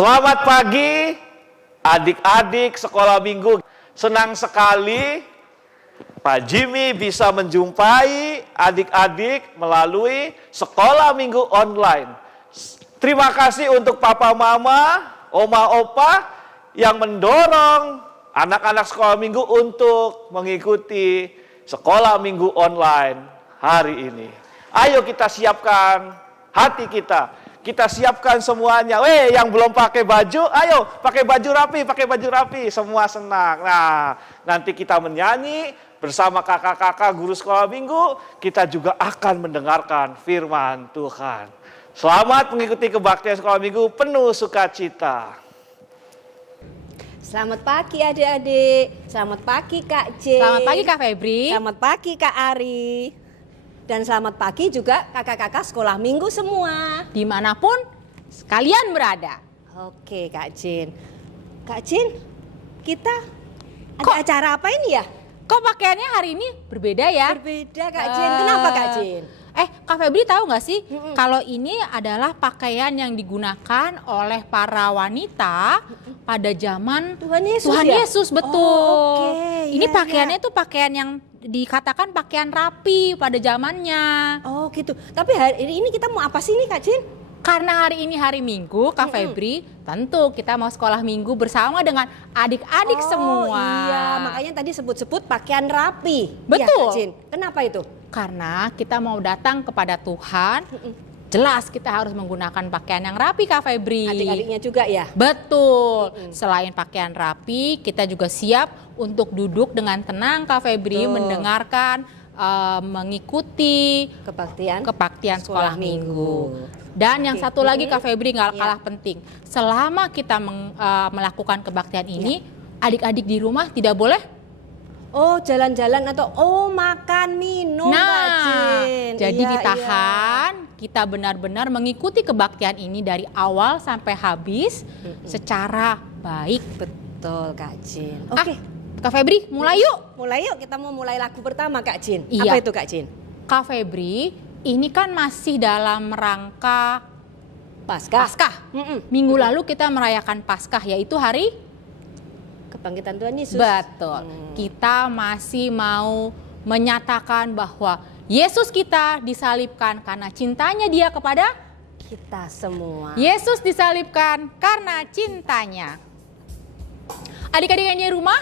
Selamat pagi adik-adik sekolah minggu. Senang sekali Pak Jimmy bisa menjumpai adik-adik melalui sekolah minggu online. Terima kasih untuk papa mama, oma opa yang mendorong anak-anak sekolah minggu untuk mengikuti sekolah minggu online hari ini. Ayo kita siapkan hati kita. Kita siapkan semuanya. Yang belum pakai baju, ayo pakai baju rapi, semua senang. Nah, nanti kita menyanyi bersama kakak-kakak guru sekolah minggu, kita juga akan mendengarkan firman Tuhan. Selamat mengikuti kebaktian sekolah minggu penuh sukacita. Selamat pagi adik-adik. Selamat pagi Kak J. Selamat pagi Kak Febri. Selamat pagi Kak Ari. Dan selamat pagi juga kakak-kakak sekolah minggu semua. Dimanapun kalian berada. Oke Kak Jin. Kak Jin, kita ada acara apa ini ya? Kok pakaiannya hari ini berbeda ya? Berbeda Kak Jin. Kenapa Kak Jin? Kak Febri tahu nggak sih kalau ini adalah pakaian yang digunakan oleh para wanita pada zaman Tuhan Yesus. Tuhan ya? Yesus, betul. Oh, oke. Ini Ya, pakaiannya ya. tuh pakaian yang dikatakan pakaian rapi pada zamannya. Oh gitu. Tapi hari ini kita mau apa sih nih Kak Jin? Karena hari ini hari Minggu, Kak Febri, tentu kita mau sekolah Minggu bersama dengan adik-adik semua. Iya, makanya tadi sebut-sebut pakaian rapi. Betul. Iya, Kak Jin. Kenapa itu? Karena kita mau datang kepada Tuhan, jelas kita harus menggunakan pakaian yang rapi Kak Febri. Adik-adiknya juga ya? Betul. Selain pakaian rapi, kita juga siap untuk duduk dengan tenang Kak Febri, Betul. mendengarkan, mengikuti Kebaktian sekolah minggu. Dan yang satu lagi Kak Febri nggak kalah penting. Selama kita melakukan kebaktian ini, adik-adik di rumah tidak boleh jalan-jalan atau makan minum Kak Jin. jadi Iya, ditahan. Kita benar-benar mengikuti kebaktian ini dari awal sampai habis secara baik. Betul Kak Jin. Oke, Kak Febri, mulai yuk. Mulai yuk, kita mau mulai lagu pertama Kak Jin. Iya. Apa itu Kak Jin? Kak Febri, ini kan masih dalam rangka Paskah. Minggu lalu kita merayakan Paskah, yaitu hari Kebangkitan Tuhan Yesus. Betul. Kita masih mau menyatakan bahwa Yesus kita disalibkan karena cintanya Dia kepada Kita semua. Yesus disalibkan karena cintanya. Adik-adik yang di rumah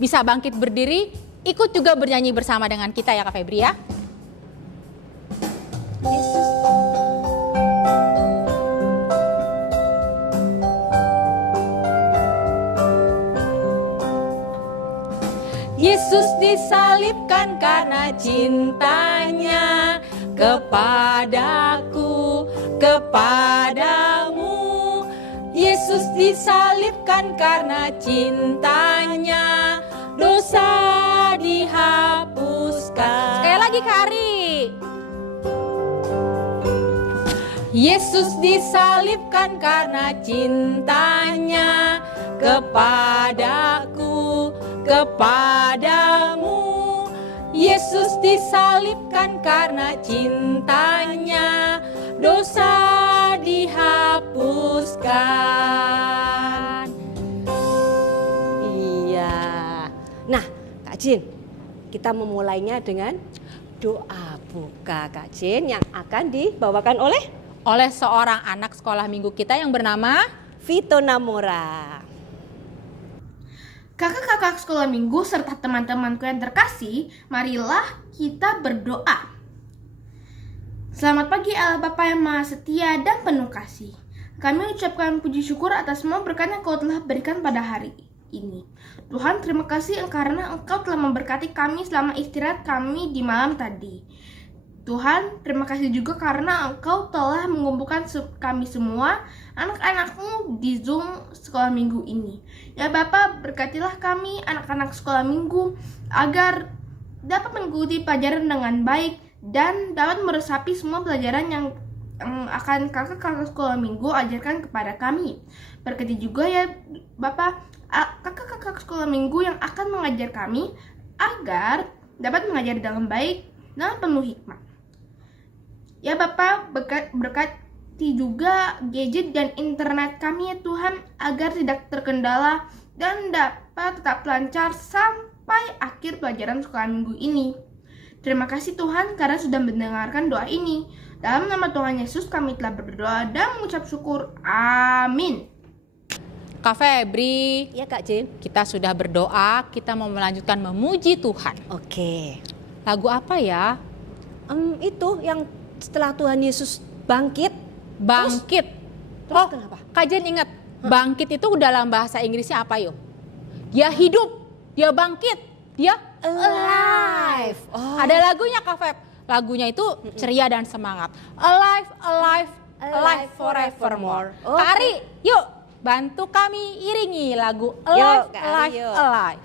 bisa bangkit berdiri, ikut juga bernyanyi bersama dengan kita ya Kak Febri ya. Yesus. Yesus disalibkan karena cintanya kepadaku, kepadamu. Yesus disalibkan karena cintanya, dosa dihapuskan. Sekali lagi Kak Ari. Yesus disalibkan karena cintanya kepadaku, kepadamu. Yesus disalibkan karena cintanya, dosa dihapuskan. Iya. Nah, Kak Jin, kita memulainya dengan doa buka Kak Jin yang akan dibawakan oleh Seorang anak sekolah minggu kita yang bernama Vito Namora. Kakak-kakak sekolah minggu serta teman-temanku yang terkasih, marilah kita berdoa. Selamat pagi Allah Bapa yang Maha Setia dan penuh kasih. Kami ucapkan puji syukur atas semua berkat yang Kau telah berikan pada hari ini. Tuhan, terima kasih karena Engkau telah memberkati kami selama istirahat kami di malam tadi. Tuhan, terima kasih juga karena Engkau telah mengumpulkan kami semua, anak-anak-Mu di Zoom sekolah minggu ini. Ya Bapa, berkatilah kami anak-anak sekolah minggu agar dapat mengikuti pelajaran dengan baik dan dapat meresapi semua pelajaran yang akan kakak-kakak sekolah minggu ajarkan kepada kami. Berkati juga ya Bapa, kakak-kakak sekolah minggu yang akan mengajar kami agar dapat mengajar dengan baik dan penuh hikmat. Ya Bapak, berkat juga gadget dan internet kami ya Tuhan, agar tidak terkendala dan dapat tetap lancar sampai akhir pelajaran sekolah minggu ini. Terima kasih Tuhan karena sudah mendengarkan doa ini. Dalam nama Tuhan Yesus kami telah berdoa dan mengucap syukur. Amin. Kak Febri, Ya Kak Jin. kita sudah berdoa, kita mau melanjutkan memuji Tuhan. Oke. Lagu apa ya? Itu yang setelah Tuhan Yesus bangkit. Bangkit. Terus kenapa? Kak Jen ingat, bangkit itu dalam bahasa Inggrisnya apa yuk? Dia hidup, dia bangkit, dia alive. Oh. Ada lagunya Kak Feb. Lagunya itu ceria dan semangat. Alive, alive, alive forevermore. Oh, Kak Ari, yuk bantu kami iringi lagu Alive, Kak Ari, Alive, yuk. Alive.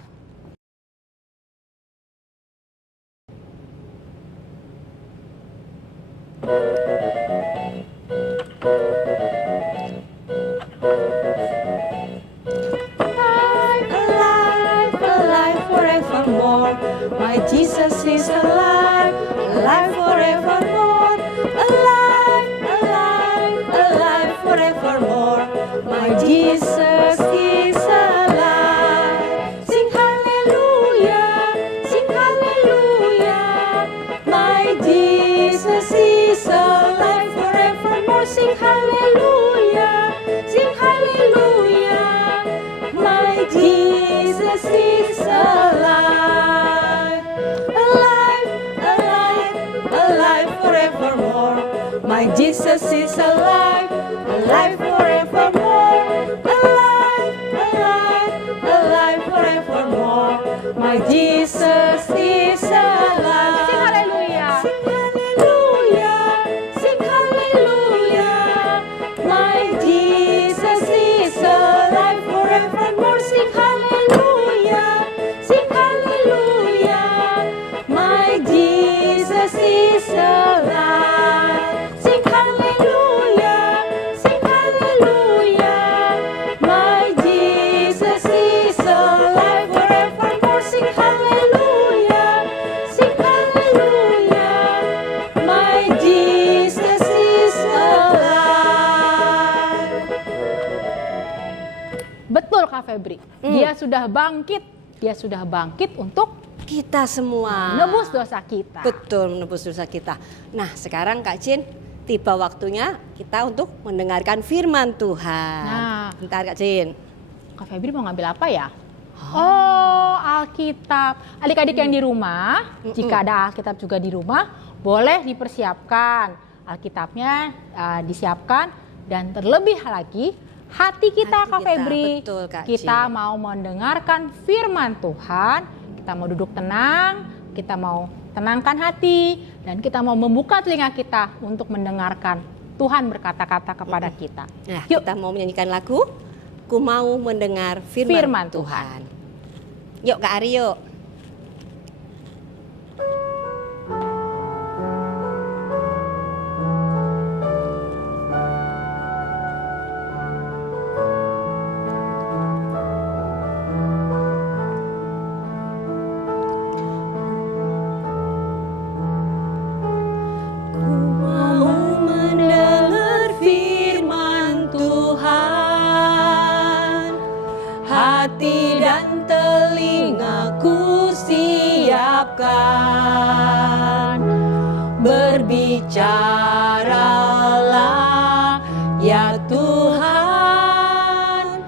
Alive, alive forevermore. My Jesus is alive, alive forevermore. Alive, alive, alive forevermore. My Jesus is alive. Sing hallelujah, sing hallelujah. My Jesus is alive forevermore. Sing hallelujah, sing hallelujah. My Jesus is alive, alive, alive, alive forevermore. My Jesus is alive, alive forevermore. Alive, alive, alive forevermore. My Jesus is alive. Sing hallelujah. Sing hallelujah, sing hallelujah. My Jesus is alive forevermore. Sing hallelujah, sing hallelujah. My Jesus is alive. Sing hallelujah, sing hallelujah. My Jesus is alive forevermore. Sing hallelujah, sing hallelujah. My Jesus is alive. Betul Kak Febri, dia sudah bangkit untuk Kita semua menebus dosa kita. Betul, menebus dosa kita. Nah, sekarang Kak Jin, tiba waktunya kita untuk mendengarkan firman Tuhan. Nah. Bentar Kak Jin. Kak Febri mau ngambil apa ya? Oh, Alkitab. Adik-adik yang di rumah, jika ada Alkitab juga di rumah, boleh dipersiapkan. Alkitabnya disiapkan dan terlebih lagi hati kita Hati Kak kita, Febri. betul, Kak Kita Jin. mau mendengarkan firman Tuhan, kita mau duduk tenang, kita mau tenangkan hati, dan kita mau membuka telinga kita untuk mendengarkan Tuhan berkata-kata kepada kita. Nah, Yuk. kita mau menyanyikan lagu Ku Mau Mendengar Firman, Firman Tuhan. Yuk Kak Ari yuk. Ku mau mendengar firman Tuhan, hati dan telingaku siapkan. Berbicaralah ya Tuhan,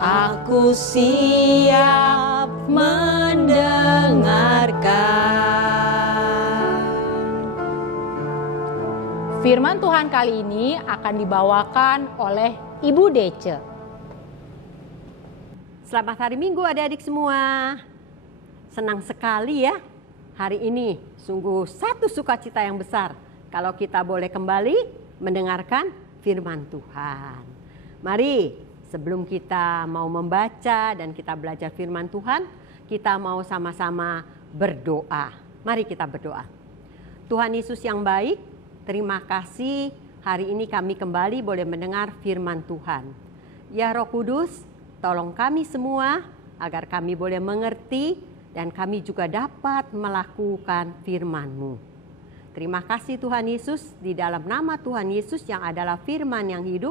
aku siap mendengarkan. Firman Tuhan kali ini akan dibawakan oleh Ibu Dece. Selamat hari Minggu adik-adik semua. Senang sekali ya hari ini. Sungguh satu sukacita yang besar kalau kita boleh kembali mendengarkan firman Tuhan. Mari sebelum kita mau membaca dan kita belajar firman Tuhan, kita mau sama-sama berdoa. Mari kita berdoa. Tuhan Yesus yang baik, terima kasih hari ini kami kembali boleh mendengar firman Tuhan. Ya Roh Kudus, tolong kami semua agar kami boleh mengerti dan kami juga dapat melakukan firman-Mu. Terima kasih Tuhan Yesus, di dalam nama Tuhan Yesus yang adalah firman yang hidup,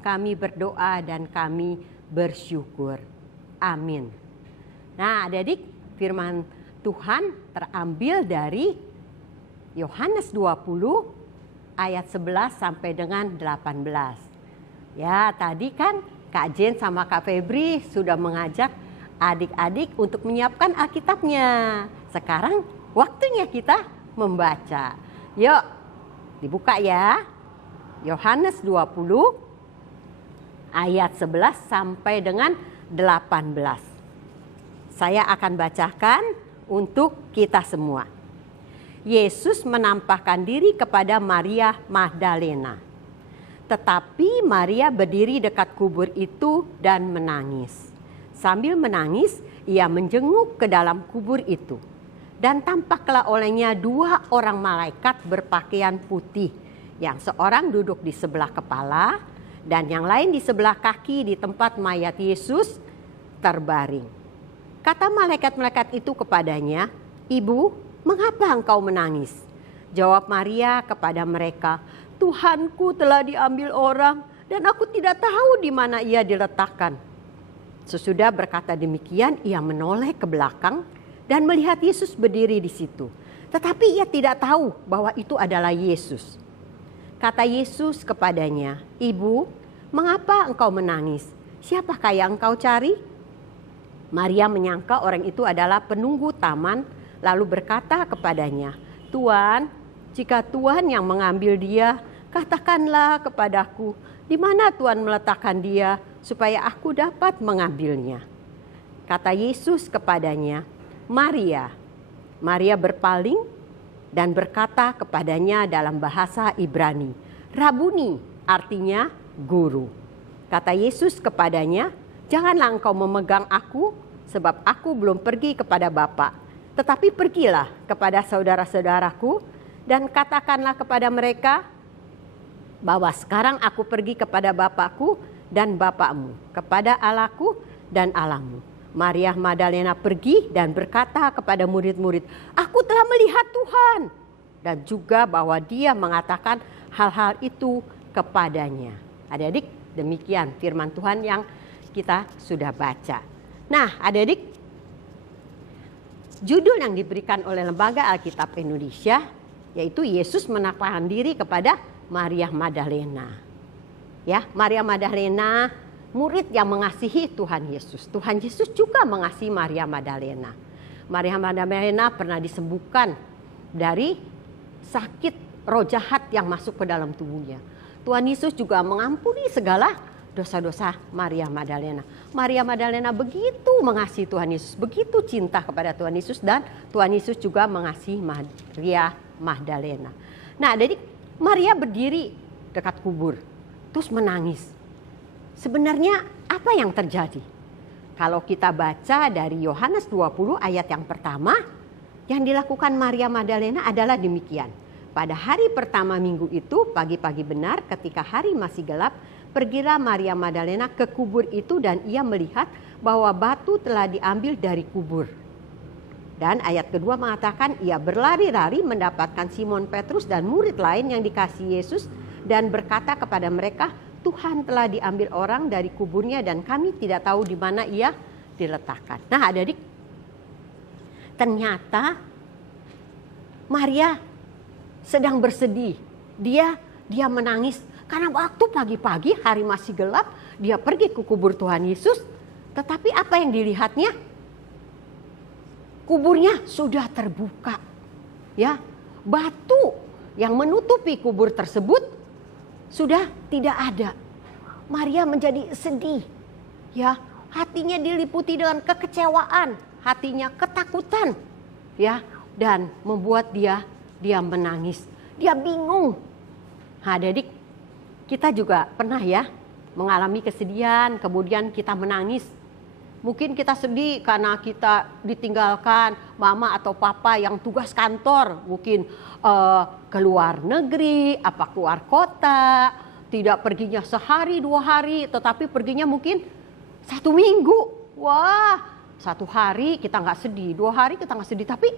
kami berdoa dan kami bersyukur. Amin. Nah, adik-adik, firman Tuhan terambil dari Yohanes 20 ayat 11 sampai dengan 18. Ya, tadi kan Kak Jen sama Kak Febri sudah mengajak adik-adik untuk menyiapkan Alkitabnya. Sekarang waktunya kita membaca. Yuk, dibuka ya. Yohanes 20 ayat 11 sampai dengan 18. Saya akan bacakan untuk kita semua. Yesus menampakkan diri kepada Maria Magdalena. Tetapi Maria berdiri dekat kubur itu dan menangis. Sambil menangis, ia menjenguk ke dalam kubur itu. Dan tampaklah olehnya 2 orang malaikat berpakaian putih, yang seorang duduk di sebelah kepala dan yang lain di sebelah kaki di tempat mayat Yesus terbaring. Kata malaikat-malaikat itu kepadanya, "Ibu, mengapa engkau menangis?" Jawab Maria kepada mereka, "Tuhanku telah diambil orang dan aku tidak tahu di mana ia diletakkan." Sesudah berkata demikian, ia menoleh ke belakang dan melihat Yesus berdiri di situ. Tetapi ia tidak tahu bahwa itu adalah Yesus. Kata Yesus kepadanya, "Ibu, mengapa engkau menangis? Siapakah yang engkau cari?" Maria menyangka orang itu adalah penunggu taman, lalu berkata kepadanya, "Tuan, jika Tuhan yang mengambil dia, katakanlah kepadaku, di mana Tuhan meletakkan dia, supaya aku dapat mengambilnya." Kata Yesus kepadanya, "Maria." Maria berpaling dan berkata kepadanya dalam bahasa Ibrani, "Rabuni," artinya guru. Kata Yesus kepadanya, "Janganlah engkau memegang aku, sebab aku belum pergi kepada Bapa. Tetapi pergilah kepada saudara-saudaraku dan katakanlah kepada mereka bahwa sekarang aku pergi kepada Bapakku dan Bapakmu, kepada Allahku dan Allahmu." Maria Magdalena pergi dan berkata kepada murid-murid, "Aku telah melihat Tuhan." Dan juga bahwa dia mengatakan hal-hal itu kepadanya. Adik-adik, demikian firman Tuhan yang kita sudah baca. Nah, adik-adik, judul yang diberikan oleh Lembaga Alkitab Indonesia yaitu Yesus menampakkan diri kepada Maria Magdalena. Ya, Maria Magdalena murid yang mengasihi Tuhan Yesus. Tuhan Yesus juga mengasihi Maria Magdalena. Maria Magdalena pernah disembuhkan dari sakit roh jahat yang masuk ke dalam tubuhnya. Tuhan Yesus juga mengampuni segala dosa-dosa Maria Magdalena. Maria Magdalena begitu mengasihi Tuhan Yesus, begitu cinta kepada Tuhan Yesus, dan Tuhan Yesus juga mengasihi Maria Magdalena. Nah, jadi Maria berdiri dekat kubur, terus menangis. Sebenarnya apa yang terjadi? Kalau kita baca dari Yohanes 20 ayat yang pertama, yang dilakukan Maria Magdalena adalah demikian. Pada hari pertama minggu itu, pagi-pagi benar ketika hari masih gelap, pergilah Maria Magdalena ke kubur itu dan ia melihat bahwa batu telah diambil dari kubur. Dan ayat kedua mengatakan ia berlari-lari mendapatkan Simon Petrus dan murid lain yang dikasihi Yesus dan berkata kepada mereka, "Tuhan telah diambil orang dari kuburnya dan kami tidak tahu di mana ia diletakkan." Nah, adik-adik, ternyata Maria sedang bersedih. Dia menangis karena waktu pagi-pagi hari masih gelap, dia pergi ke kubur Tuhan Yesus. Tetapi apa yang dilihatnya? Kuburnya sudah terbuka. Ya, batu yang menutupi kubur tersebut sudah tidak ada. Maria menjadi sedih. Ya, hatinya diliputi dengan kekecewaan, hatinya ketakutan. Ya, dan membuat dia menangis. Dia bingung. Nah, adik, kita juga pernah ya mengalami kesedihan, kemudian kita menangis. Mungkin kita sedih karena kita ditinggalkan mama atau papa yang tugas kantor, mungkin keluar negeri, keluar kota, tidak perginya sehari 2 hari, tetapi perginya mungkin 1 minggu. Wah, 1 hari kita nggak sedih, 2 hari kita nggak sedih, tapi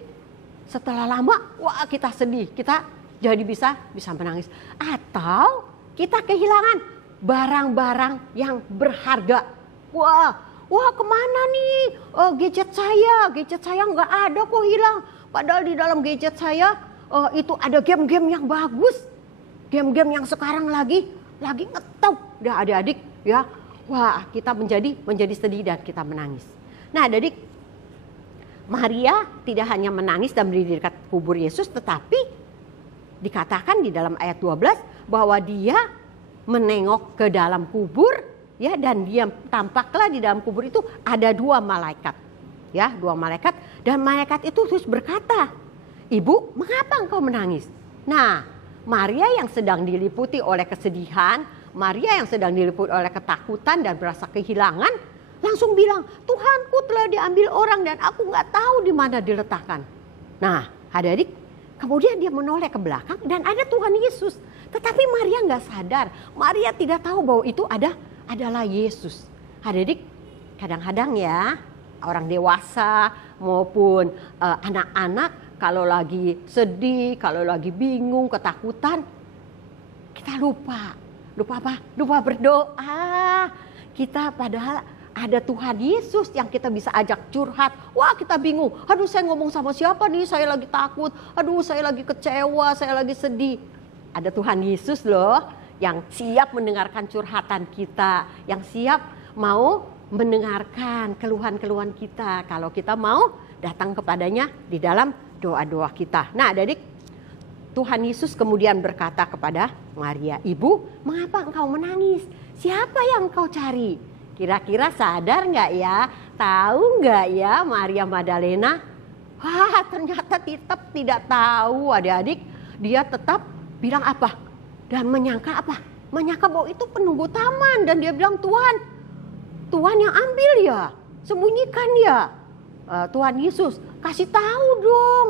setelah lama, wah kita sedih, kita jadi bisa menangis. Atau kita kehilangan barang-barang yang berharga. Wah kemana nih gadget saya nggak ada kok, hilang. Padahal di dalam gadget saya itu ada game-game yang bagus, game-game yang sekarang lagi ngetop. Dah adik-adik ya, wah kita menjadi sedih dan kita menangis. Nah adik, Maria tidak hanya menangis dan berdiri di dekat kubur Yesus, tetapi dikatakan di dalam ayat 12 bahwa dia menengok ke dalam kubur, ya, dan dia tampaklah di dalam kubur itu ada 2 malaikat, ya, 2 malaikat, dan malaikat itu terus berkata, "Ibu, mengapa engkau menangis?" Nah, Maria yang sedang diliputi oleh kesedihan, Maria yang sedang diliputi oleh ketakutan dan merasa kehilangan, langsung bilang, "Tuhanku telah diambil orang dan aku nggak tahu di mana diletakkan." Nah, adik-adik, kemudian dia menoleh ke belakang dan ada Tuhan Yesus. Tetapi Maria nggak sadar, Maria tidak tahu bahwa itu adalah Yesus. Adik-adik, kadang-kadang ya orang dewasa maupun anak-anak kalau lagi sedih, kalau lagi bingung, ketakutan, kita lupa apa? Lupa berdoa. Kita padahal ada Tuhan Yesus yang kita bisa ajak curhat. Wah kita bingung, aduh saya ngomong sama siapa nih, saya lagi takut, aduh saya lagi kecewa, saya lagi sedih. Ada Tuhan Yesus loh yang siap mendengarkan curhatan kita, yang siap mau mendengarkan keluhan-keluhan kita kalau kita mau datang kepadanya di dalam doa-doa kita. Nah adik, Tuhan Yesus kemudian berkata kepada Maria, "Ibu, mengapa engkau menangis? Siapa yang engkau cari?" Kira-kira sadar nggak ya? Tahu nggak ya Maria Magdalena? Wah ternyata tetap tidak tahu adik-adik. Dia tetap bilang apa? Dan menyangka apa? Menyangka bahwa itu penunggu taman. Dan dia bilang, Tuhan yang ambil ya, sembunyikan ya. Tuhan Yesus kasih tahu dong,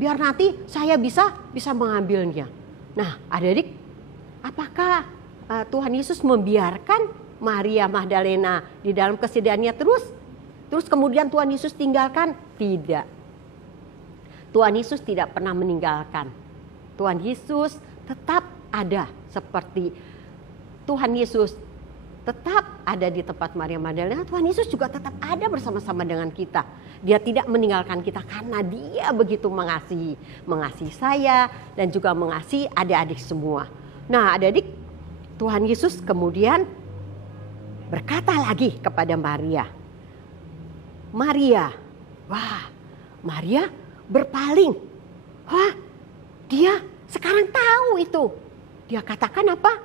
biar nanti saya bisa mengambilnya. Nah adik-adik, apakah Tuhan Yesus membiarkan Maria Magdalena di dalam kesedihannya terus kemudian Tuhan Yesus tinggalkan? Tidak. Tuhan Yesus tidak pernah meninggalkan. Tuhan Yesus tetap ada, seperti Tuhan Yesus tetap ada di tempat Maria Magdalena. Tuhan Yesus juga tetap ada bersama-sama dengan kita. Dia tidak meninggalkan kita karena dia begitu mengasihi saya dan juga mengasihi adik-adik semua. Nah adik-adik, Tuhan Yesus kemudian berkata lagi kepada Maria. Maria berpaling. Wah, dia sekarang tahu itu. Dia katakan apa?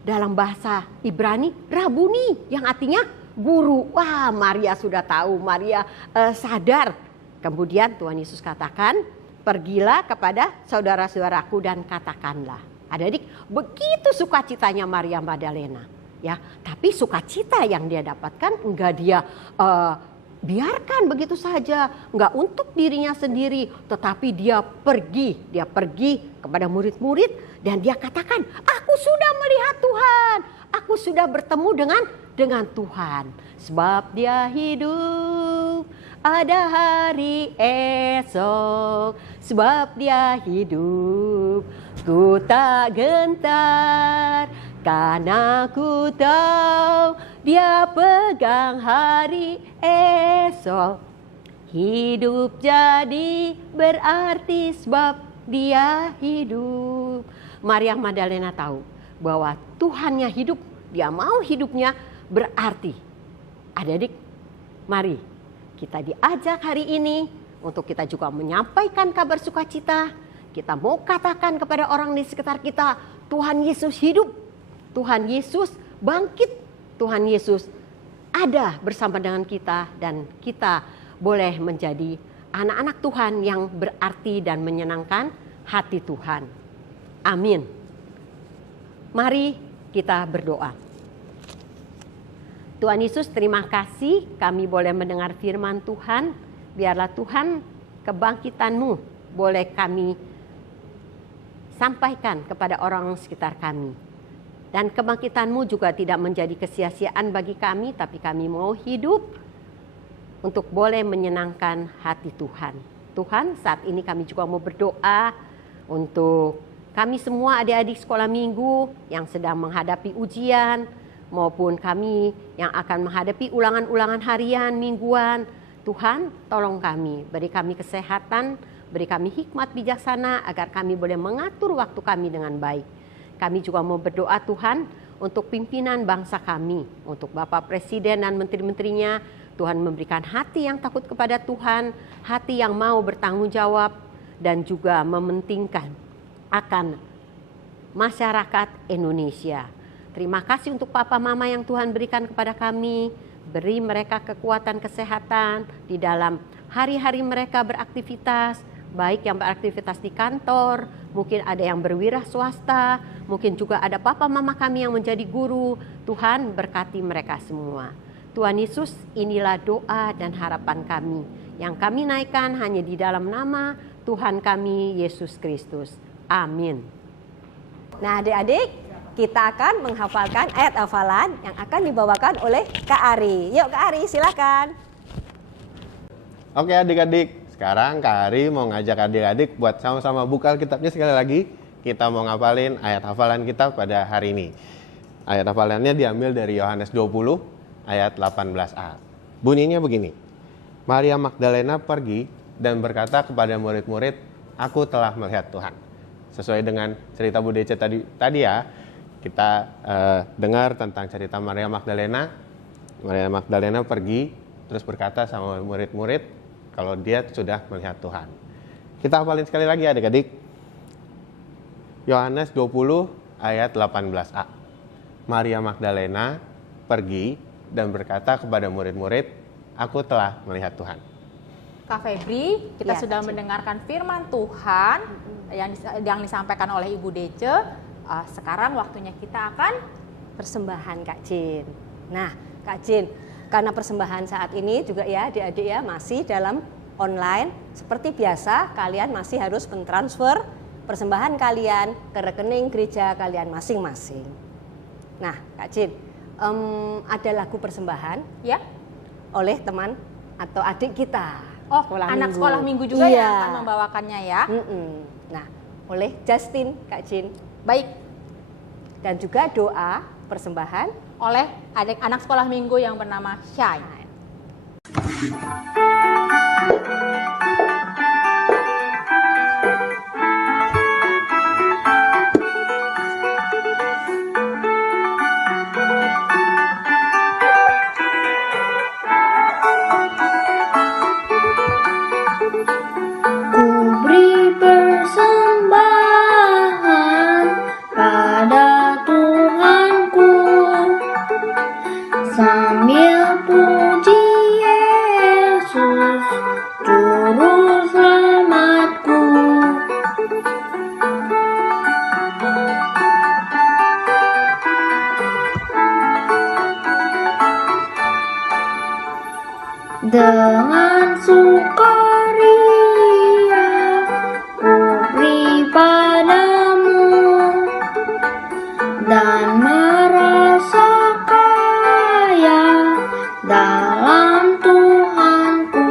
Dalam bahasa Ibrani, Rabuni, yang artinya guru. Wah, Maria sudah tahu, Maria sadar. Kemudian Tuhan Yesus katakan, "Pergilah kepada saudara-saudaraku dan katakanlah." Adik-adik, begitu sukacitanya Maria Magdalena. Ya, tapi sukacita yang dia dapatkan enggak dia biarkan begitu saja, enggak untuk dirinya sendiri, tetapi dia pergi kepada murid-murid dan dia katakan, "Aku sudah melihat Tuhan, aku sudah bertemu dengan Tuhan, sebab dia hidup, ada hari esok, sebab dia hidup, ku tak gentar, karena ku tahu dia pegang hari esok. Hidup jadi berarti sebab dia hidup." Maria Magdalena tahu bahwa Tuhannya hidup, dia mau hidupnya berarti. Adik-adik, mari kita diajak hari ini untuk kita juga menyampaikan kabar sukacita. Kita mau katakan kepada orang di sekitar kita, Tuhan Yesus hidup, Tuhan Yesus bangkit, Tuhan Yesus ada bersama dengan kita, dan kita boleh menjadi anak-anak Tuhan yang berarti dan menyenangkan hati Tuhan. Amin. Mari kita berdoa. Tuhan Yesus, terima kasih kami boleh mendengar firman Tuhan. Biarlah Tuhan kebangkitan-Mu boleh kami sampaikan kepada orang sekitar kami. Dan kebangkitan-Mu juga tidak menjadi kesia-siaan bagi kami, tapi kami mau hidup untuk boleh menyenangkan hati Tuhan. Tuhan, saat ini kami juga mau berdoa untuk kami semua adik-adik sekolah minggu yang sedang menghadapi ujian, maupun kami yang akan menghadapi ulangan-ulangan harian, mingguan. Tuhan, tolong kami, beri kami kesehatan, beri kami hikmat bijaksana agar kami boleh mengatur waktu kami dengan baik. Kami juga mau berdoa Tuhan untuk pimpinan bangsa kami, untuk Bapak Presiden dan menteri-menterinya. Tuhan memberikan hati yang takut kepada Tuhan, hati yang mau bertanggung jawab, dan juga mementingkan akan masyarakat Indonesia. Terima kasih untuk papa mama yang Tuhan berikan kepada kami. Beri mereka kekuatan kesehatan di dalam hari-hari mereka beraktivitas, baik yang beraktivitas di kantor, mungkin ada yang berwirah swasta, mungkin juga ada papa mama kami yang menjadi guru. Tuhan berkati mereka semua. Tuhan Yesus, inilah doa dan harapan kami yang kami naikkan hanya di dalam nama Tuhan kami Yesus Kristus. Amin. Nah, adik-adik, kita akan menghafalkan ayat hafalan yang akan dibawakan oleh Kak Ari. Yuk Kak Ari, silakan. Oke adik-adik, sekarang Kak Ari mau ngajak adik-adik buat sama-sama buka Alkitabnya sekali lagi. Kita mau ngapalin ayat hafalan kita pada hari ini. Ayat hafalannya diambil dari Yohanes 20 ayat 18a. Bunyinya begini. Maria Magdalena pergi dan berkata kepada murid-murid, "Aku telah melihat Tuhan." Sesuai dengan cerita Bu Dece tadi ya, kita dengar tentang cerita Maria Magdalena. Maria Magdalena pergi terus berkata sama murid-murid kalau dia sudah melihat Tuhan. Kita hafalin sekali lagi adik-adik. Yohanes 20 ayat 18a. Maria Magdalena pergi dan berkata kepada murid-murid, "Aku telah melihat Tuhan." Kak Febri, kita Ya, sudah Cik. mendengarkan firman Tuhan yang disampaikan oleh Ibu Dece. Sekarang waktunya kita akan Persembahan Kak Jin. Nah, Kak Jin, karena persembahan saat ini juga ya adik-adik ya masih dalam online. Seperti biasa, kalian masih harus mentransfer persembahan kalian ke rekening gereja kalian masing-masing. Nah, Kak Jin, ada lagu persembahan ya. oleh teman atau adik kita. Oh, anak sekolah minggu juga Iya. yang akan membawakannya ya. Nah, oleh Justin, Kak Jin. Baik, Dan juga doa persembahan oleh anak sekolah minggu yang bernama Shai. Ku beri persembahan pada Tuhanku sambil puji Yesus Juru Selamatku. Dengan sukaria ku beri padamu dan merasa kaya dalam Tuhanku.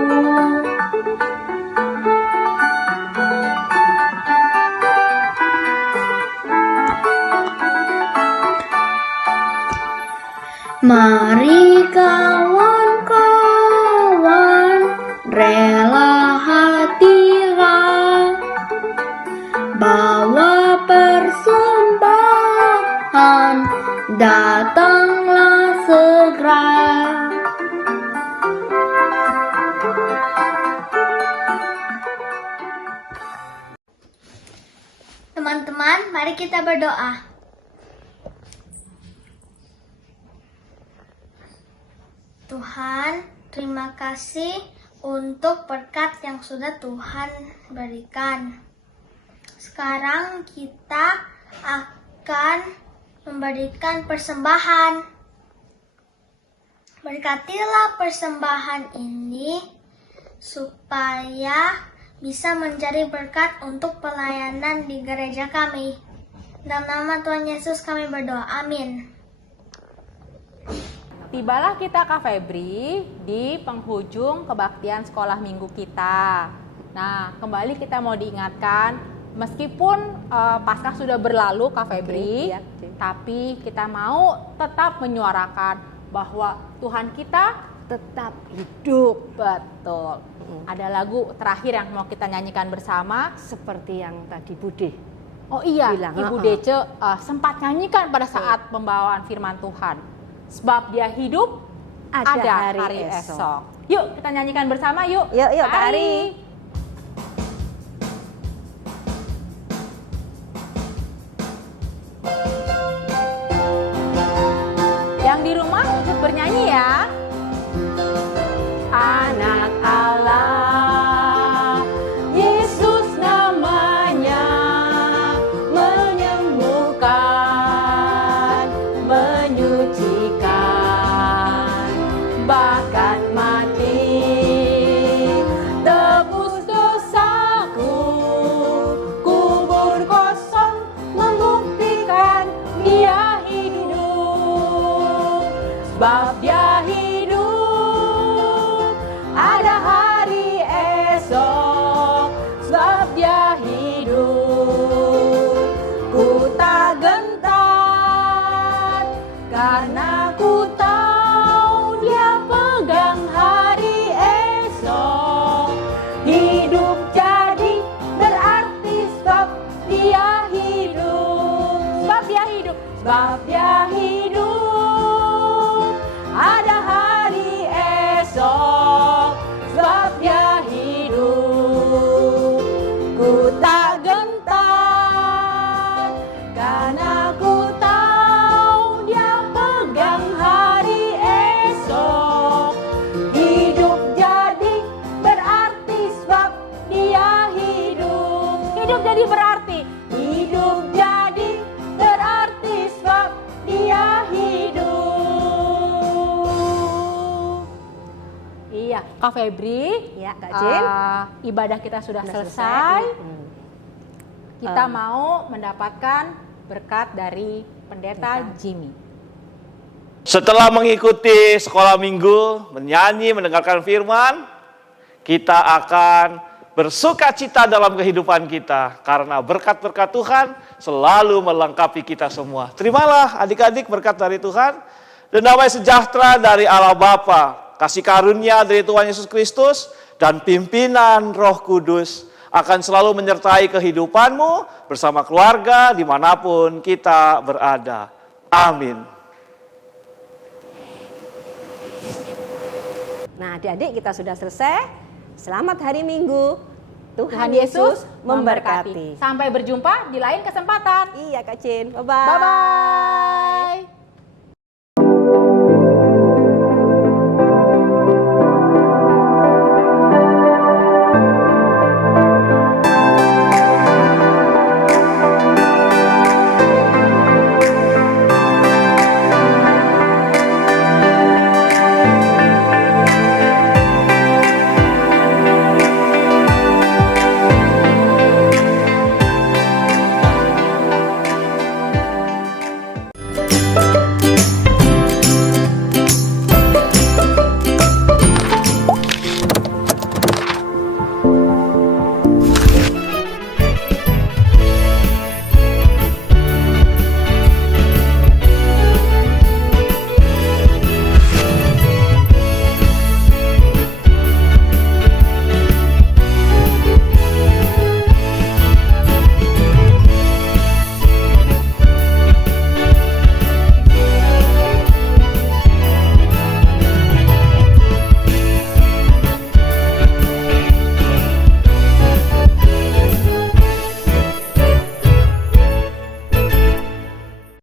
Mari kawan-kawan, rela hatilah, bawa persembahan, datanglah segera. Teman-teman, mari kita berdoa. Tuhan, terima kasih untuk berkat yang sudah Tuhan berikan. Sekarang kita akan memberikan persembahan. Berkatilah persembahan ini supaya bisa menjadi berkat untuk pelayanan di gereja kami. Dalam nama Tuhan Yesus kami berdoa. Amin. Tibalah kita Kak Febri di penghujung kebaktian sekolah minggu kita. Nah, kembali kita mau diingatkan Meskipun Paskah sudah berlalu, Kak Febri, Iya, Cin. tapi kita mau tetap menyuarakan bahwa Tuhan kita Tetap hidup. betul. Ada lagu terakhir yang mau kita nyanyikan bersama. Seperti yang tadi Bude. Oh iya, Bilang, Ibu heeh. Dece sempat nyanyikan pada saat pembawaan firman Tuhan. Sebab dia hidup, ada hari esok. Yuk kita nyanyikan bersama yuk. Yuk, yuk, Kak Mari. Ari. Yang di rumah ikut bernyanyi ya. Anak Allah, Yesus namanya, menyembuhkan, menyucikan, bahkan mati, tebus dosaku, kubur kosong membuktikan dia hidup, sebab dia hidup. Ada hari esok, sebab dia hidup. Ku tak gentar, karena ku tahu dia pegang hari esok. Hidup jadi berarti sebab dia hidup. Sebab dia hidup, sebab dia hidup. Ada hari esok, sebab dia hidup. Ku tak gentar, karena ku tahu dia pegang hari esok. Hidup jadi berarti sebab dia hidup. Hidup jadi berarti. Hidup jadi berarti sebab dia hidup. Iya, Kak Febri. Ya, Kak Jin. Ibadah kita sudah Sudah selesai. Hmm. Kita mau mendapatkan berkat dari Pendeta Jimmy. Setelah mengikuti sekolah minggu, menyanyi, mendengarkan firman, kita akan bersuka cita dalam kehidupan kita. Karena berkat-berkat Tuhan selalu melengkapi kita semua. Terimalah adik-adik berkat dari Tuhan. Dan damai sejahtera dari Allah Bapa, kasih karunia dari Tuhan Yesus Kristus, dan pimpinan Roh Kudus akan selalu menyertai kehidupanmu bersama keluarga dimanapun kita berada. Amin. Nah, adik-adik kita sudah selesai. Selamat hari Minggu. Tuhan Yesus memberkati. Sampai berjumpa di lain kesempatan. Iya, Kak Cin. Bye-bye. Bye-bye.